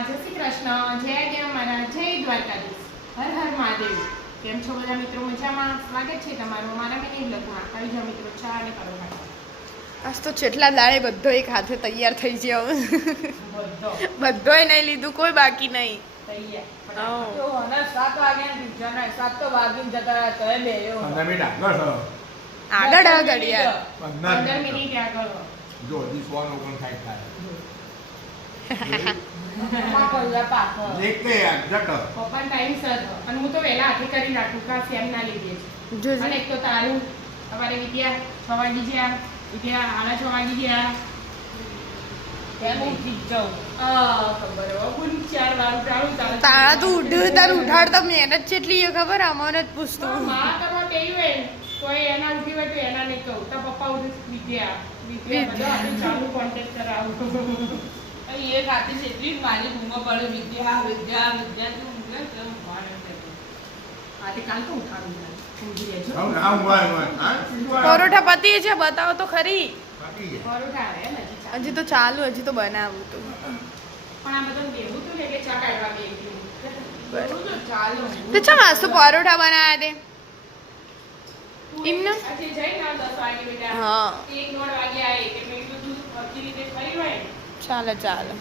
જય શ્રી કૃષ્ણ, જય ગયા મારા, જય દ્વારકાધીશ, હર હર મહાદેવ. કેમ છો બધા મિત્રો? મજામાં? સ્વાગત છે તમારું અમારા મિની બ્લોગમાં. આવી જાઓ મિત્રો, ચા અને પરોઠા. આજ તો જેટલા દાડે બધો એક હાથે તૈયાર થઈ ગયો. બધોય નહીં લીધું, કોઈ બાકી નહીં. આગળ આગળ યાર 15 મિનિટ આગળ. જો દી સોન ઓપન થાય લેકે જટ પપ્પા ટાઈમ સર અને હું તો વહેલા હાથે કરી રાખું કા સેમ ના લીધે છે. અને એક તો તારું સવારે વિદ્યા 6 વાગી ગયા, વિદ્યા 6:30 વાગી ગયા. ખબર હો ગુન 4 વાર ઉઠાડું તારા તું ઉઠ તાર ઉઠાડતા મહેનત કેટલી છે ખબર? અમારે જ પૂછતું. માં કરવા ટેવી હોય કોઈ એના ઉઠી હોય તો એના નહીં કહું. તો પપ્પા ઉઠી વિદ્યા બધા હાથે ચાલુ કોન્ટેક્ટ કરાવું. એ ખાતી છે એટલી મારી બૂમો પડે વિદ્યા વિદ્યા વિદ્યા તું ઊંઘે તો ભણે આજે કાલ તો ઉઠાડું ઊંઘી રહેજો. આવ નામ હોય હા પરોઠા પતી છે, બતાવો તો ખરી. બાકી છે પરોઠા આવે એમ હજી ચાલુ. હજી તો ચાલુ, હજી તો બનાવું તો. પણ આ બધું બેહું તું ને એટલે ચા કાઢવા બેહી બરોબર ચાલો તો ચમ આજ તો પરોઠા બનાવ્યા તે? એમને? આજે જઈને 10 વાગે બેટા. હા 1-1:30 વાગે આવે કે મેં કીધું તું સરખી રીતે ફરી હોય. ચાલે ચાલે.